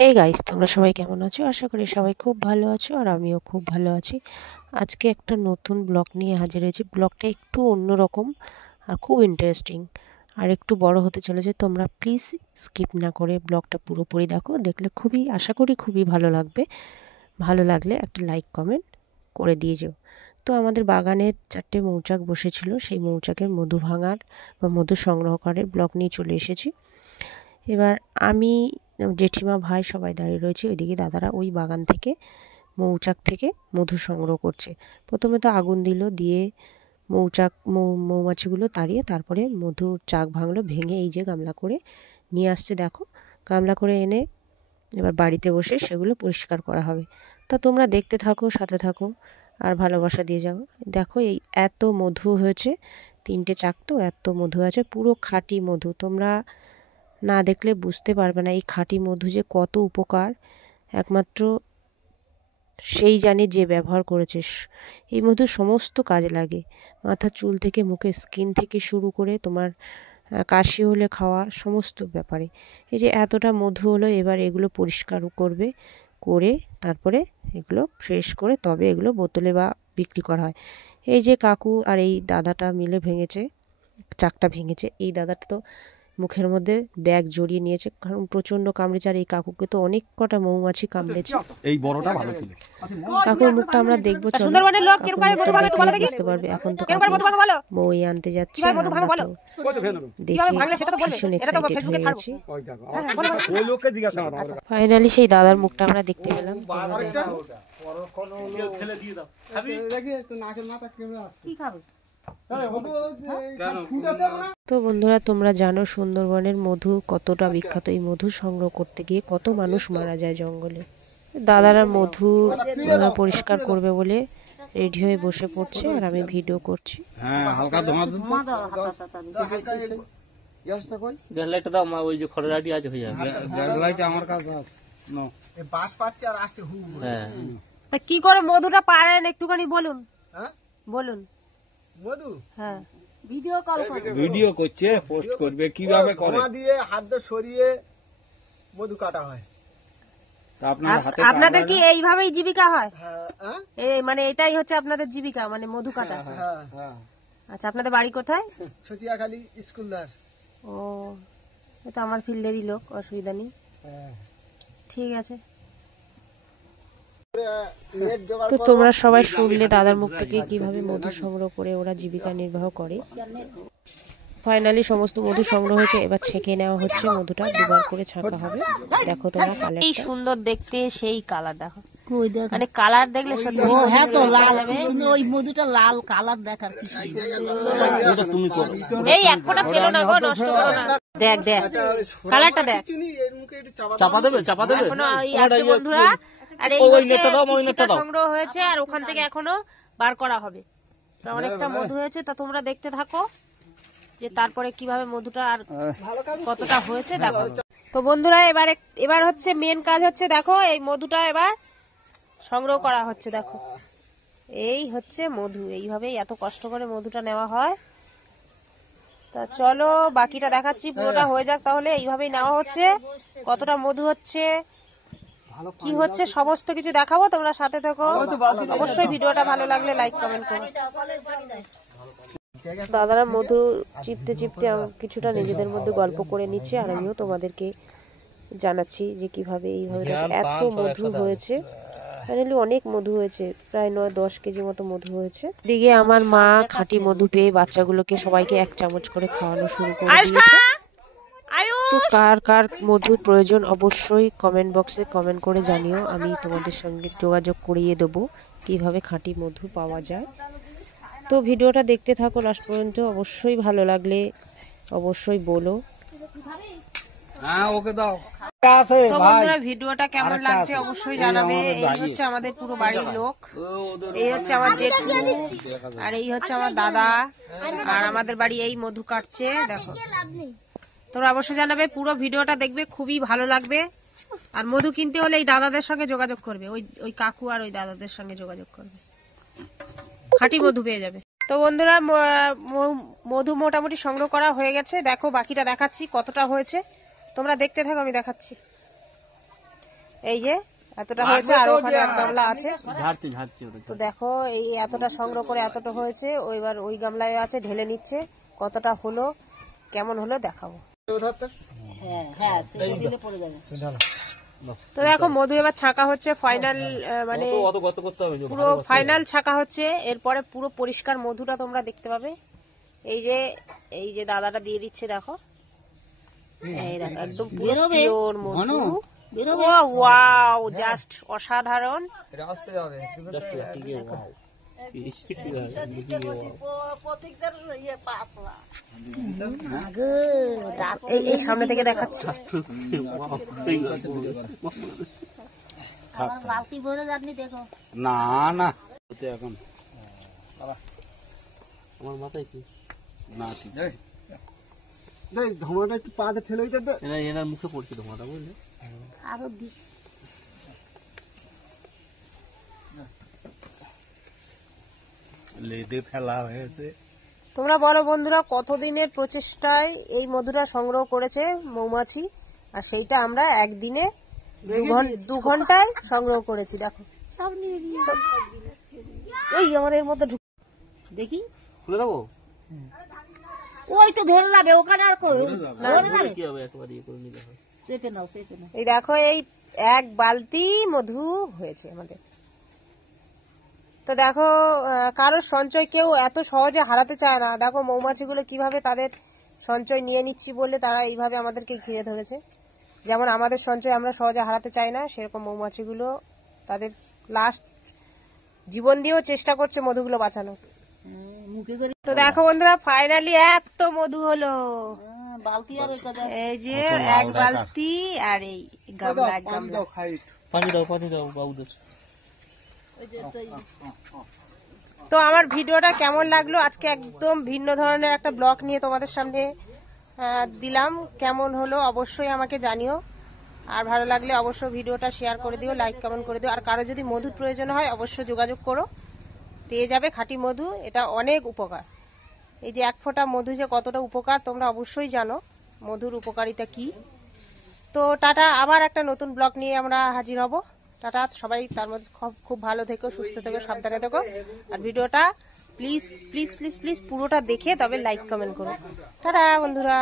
Hey guys, তোমরা সবাই কেমন আছো? আশা করি সবাই খুব ভালো আছো আর আমিও খুব ভালো আছি। আজকে একটা নতুন ব্লগ নিয়ে হাজির হয়েছি। ব্লগটা একটু অন্যরকম আর খুব ইন্টারেস্টিং আর একটু বড় হতে চলেছে। তোমরা প্লিজ স্কিপ না করে ব্লগটা পুরোপুরি দেখো। দেখলে আশা করি খুবই ভালো লাগবে। ভালো লাগলে একটা লাইক কমেন্ট করে দিয়ে যেও। তো আমাদের বাগানে 4টে মৌচাক বসেছিল, সেই মৌচাকের মধু ভাঙার বা মধু সংগ্রহ করার ব্লগ নিয়ে চলে এসেছি। এবার আমি, জেঠিমা, ভাই সবাই দাঁড়িয়ে রয়েছে। ওইদিকে দাদারা ওই বাগান থেকে মৌচাক থেকে মধু সংগ্রহ করছে। প্রথমে তো আগুন দিল, দিয়ে মৌমাছিগুলো তাড়িয়ে তারপরে মধুর চাক ভাঙলো, ভেঙে এই যে গামলা করে নিয়ে আসছে। দেখো, গামলা করে এনে এবার বাড়িতে বসে সেগুলো পরিষ্কার করা হবে। তা তোমরা দেখতে থাকো, সাথে থাকো আর ভালোবাসা দিয়ে যাও। দেখো এই এত মধু হয়েছে, 3টে চাক তো এত মধু আছে, পুরো খাঁটি মধু। তোমরা না দেখলে বুঝতে পারবে না এই খাঁটি মধু যে কত উপকার, একমাত্র সেই জানে যে ব্যবহার করেছে। এই মধু সমস্ত কাজে লাগে, মাথার চুল থেকে মুখের স্কিন থেকে শুরু করে তোমার কাশি হলে খাওয়া সমস্ত ব্যাপারে। এই যে এতটা মধু হলো, এবার এগুলো পরিষ্কার করবে, করে তারপরে এগুলো ফ্রেশ করে তবে এগুলো বোতলে বা বিক্রি করা হয়। এই যে কাকু আর এই দাদাটা মিলে ভেঙেছে, চাকটা ভেঙেছে। এই দাদাটা তো মুখের মধ্যে ব্যাগ জড়িয়ে নিয়েছে, কারণ প্রচন্ড কামড়েছে। আর এই কাকুকে তো অনেক কটা মৌমাছি কামড়েছে। এই বড়টা ভালো ছিল। কাকুর মুখটা আমরা দেখবো, চলো বুঝতে পারবে। এখন তো মই আনতে যাচ্ছে, দেখি ভীষণ এক্সাইটেড হয়ে গেছি। ফাইনালি সেই দাদার মুখটা আমরা দেখতে পেলাম। তো বন্ধুরা, তোমরা জানো সুন্দরবনের মধু কতটা বিখ্যাত। এই মধু সংগ্রহ করতে গিয়ে কত মানুষ মারা যায় জঙ্গলে। দাদারা মধু পরিষ্কার করবে বলে রেডি হয়ে বসে পড়ছে আর আমি ভিডিও করছি। কি করে মধুটা পারেন একটুখানি বলুন, বলুন। মধু, হ্যাঁ, ভিডিও কল করে ভিডিও করছে, পোস্ট করবে কিভাবে করে। দিয়ে হাত সরিয়ে মধু কাটা হয়। আপনাদের কি এইভাবেই জীবিকা হয়? এই মানে এটাই হচ্ছে আপনাদের জীবিকা, মানে মধু কাটা? আচ্ছা, আপনাদের বাড়ি কোথায়? ছচিয়াখালী স্কুলদার। ও, এটা আমার ফিল্ডেরই লোক, অসুবিধা নেই। ঠিক আছে। তো তোমরা সবাই শুনলে দাদার মুখ থেকে কিভাবে মধু সংগ্রহ করে ওরা জীবিকা নির্বাহ করে। ফাইনালি সমস্ত মধু সংগ্রহ হয়েছে, এবার ছেঁকে নেওয়া হচ্ছে। মধুটা দুবার করে ছাঁকা হবে। দেখো তোমরা কালার, এই সুন্দর দেখতে, সেই কালার দেখো, মানে কালার দেখলে সত্যি। হ্যাঁ তো লাল সুন্দর, ওই মধুটা লাল কালার দেখার কি সুন্দর। এই এক ফোঁটা ফেলো না গো, নষ্ট করো না। দেখ দেখ কালারটা দেখ। চাপা দেবে, চাপা দেবে এখনো এই আছে বন্ধুরা। আর এই কিছুটা সংগ্রহ হয়েছে আর ওখান থেকে এখনো বার করা হবে। অনেকটা মধু হয়েছে, তা তোমরা দেখতে থাকো যে তারপরে কিভাবে মধুটা আর কতটা হয়েছে দেখো। তো বন্ধুরা, এবার হচ্ছে মেন কাজ হচ্ছে, দেখো এই মধুটা এবার সংগ্রহ করা হচ্ছে। দেখো এই হচ্ছে মধু, এইভাবেই এত কষ্ট করে মধুটা নেওয়া হয়। তা চলো বাকিটা দেখাচ্ছি, পুরোটা হয়ে যাক তাহলে। এইভাবেই নেওয়া হচ্ছে, কতটা মধু হচ্ছে, কি হচ্ছে, সমস্ত কিছু দেখাবো। তোমরা সাথে থেকো। অবশ্যই ভিডিওটা ভালো লাগলে লাইক কমেন্ট করো। দাদারা মধু চিপতে চিপতে কিছুটা নিজেদের মধ্যে গল্প করে নিচ্ছে আর আমিও তোমাদেরকে জানাচ্ছি যে কিভাবে এইভাবে। এত মধু হয়েছে, ফাইনালি অনেক মধু হয়েছে, প্রায় 9-10 কেজি মতো মধু হয়েছে। দিকে আমার মা খাঁটি মধু পেয়ে বাচ্চাগুলোকে সবাইকে 1 চামচ করে খাওয়ানো শুরু করে দিয়েছে। তো কার কার মধুর প্রয়োজন অবশ্যই কমেন্ট বক্সে কমেন্ট করে জানিও, আমি তোমাদের সঙ্গে যোগাযোগ করিয়ে দেবো কিভাবে খাঁটি মধু পাওয়া যায়। তো ভিডিওটা দেখতে থাকো লাস্ট পর্যন্ত। অবশ্যই ভালো লাগলে অবশ্যই বলো। তো বন্ধুরা, ভিডিওটা কেমন লাগছে অবশ্যই জানাবে। এই হচ্ছে আমাদের পুরো বাড়ির লোক, এই হচ্ছে আমার জেঠু, আর এই হচ্ছে আমার দাদা, আর আমাদের বাড়ি এই মধু কাটছে। দেখো, তোমরা অবশ্যই জানাবে, পুরো ভিডিওটা দেখবে, খুবই ভালো লাগবে। আর মধু কিনতে হলে এই দাদাদের সঙ্গে যোগাযোগ করবে, ওই কাকু আর ওই দাদাদের সঙ্গে যোগাযোগ করবে, খাঁটি মধু পেয়ে যাবে। তো বন্ধুরা, মধু মোটামুটি সংগ্রহ করা হয়ে গেছে। দেখো বাকিটা দেখাচ্ছি কতটা হয়েছে, তোমরা দেখতে থাকো, আমি দেখাচ্ছি। এই যে এতটা হয়েছে, আর ওখানে এক গামলা আছে। ঝাড়ছি ঝাড়ছি ওটা। তো দেখো এই এতটা সংগ্রহ করে এতটা হয়েছে, এবার ওই গামলায় আছে, ঢেলে নিচ্ছে। কতটা হলো কেমন হলো দেখাবো। তো দেখো মধু এবার ছাঁকা হচ্ছে, ফাইনাল মানে অত গত করতে হবে, পুরো ফাইনাল ছাঁকা হচ্ছে। এরপরে পুরো পরিষ্কার মধুটা তোমরা দেখতে পাবে। এই যে দাদাটা দিয়ে দিচ্ছে, দেখো এই দেখো একদম পুরো পিওর মধু। ওয়াও, জাস্ট অসাধারণ। এই সামনে থেকে দেখাচ্ছি। না না এখন আমার মাথায় কি না, ঠিক আছে ধোঁয়াটা একটু পাতে ঠেলে দিতে। এনার মুখে পড়ছে ধোঁয়াটা, বুঝলে? আরো লেদে ফেলা হয়েছে। তোমরা বলো বন্ধুরা, কতদিনের প্রচেষ্টায় এই মধুটা সংগ্রহ করেছে মৌমাছি, আর সেইটা আমরা একদিনে 2 ঘন্টায় সংগ্রহ করেছি। দেখো ওই আমার এর মধ্যে দেখি, খুলে দেবো? ওই তো ধরে যাবে ওখানে, আর কি হবে, একবার ইয়ে করে নিতে হবে। এই দেখো এই 1 বালতি মধু হয়েছে আমাদের। তো দেখো কারোর সঞ্চয় কেউ এত সহজে হারাতে চায় না। দেখো মৌমাছিগুলো কিভাবে তাদের সঞ্চয় নিয়ে নিচ্ছি বলে তারা এইভাবে আমাদেরকে ঘিরে ধরেছে। যেমন আমাদের সঞ্চয় আমরা সহজে হারাতে চাই না, সেরকম মৌমাছিগুলো তাদের লাস্ট জীবন দিয়েও চেষ্টা করছে মধুগুলো বাঁচানোর। তো দেখো বন্ধুরা, ফাইনালি এত মধু হলো। এই যে 1 বালতি, আর এই গামলা 1 গামলা। পানি দাও বাবুদের। তো আমার ভিডিওটা কেমন লাগলো, আজকে একদম ভিন্ন ধরনের একটা ব্লগ নিয়ে তোমাদের সামনে দিলাম। কেমন হলো অবশ্যই আমাকে জানিও, আর ভালো লাগলে অবশ্যই ভিডিওটা শেয়ার করে দিও, লাইক কমেন্ট করে দিও। আর কারো যদি মধুর প্রয়োজন হয় অবশ্যই যোগাযোগ করো, পেয়ে যাবে খাঁটি মধু। এটা অনেক উপকার। এই যে 1 ফোঁটা মধু যে কতটা উপকার তোমরা অবশ্যই জানো, মধুর উপকারিতা কি। তো টাটা, আবার একটা নতুন ব্লগ নিয়ে আমরা হাজির হব। টাটা, সবাই তার মধ্যে খুব ভালো থেকো, সুস্থ থেকো, সাবধানে থেকো। আর ভিডিওটা প্লিজ প্লিজ প্লিজ প্লিজ পুরোটা দেখে তবে লাইক কমেন্ট করো। টাটা বন্ধুরা।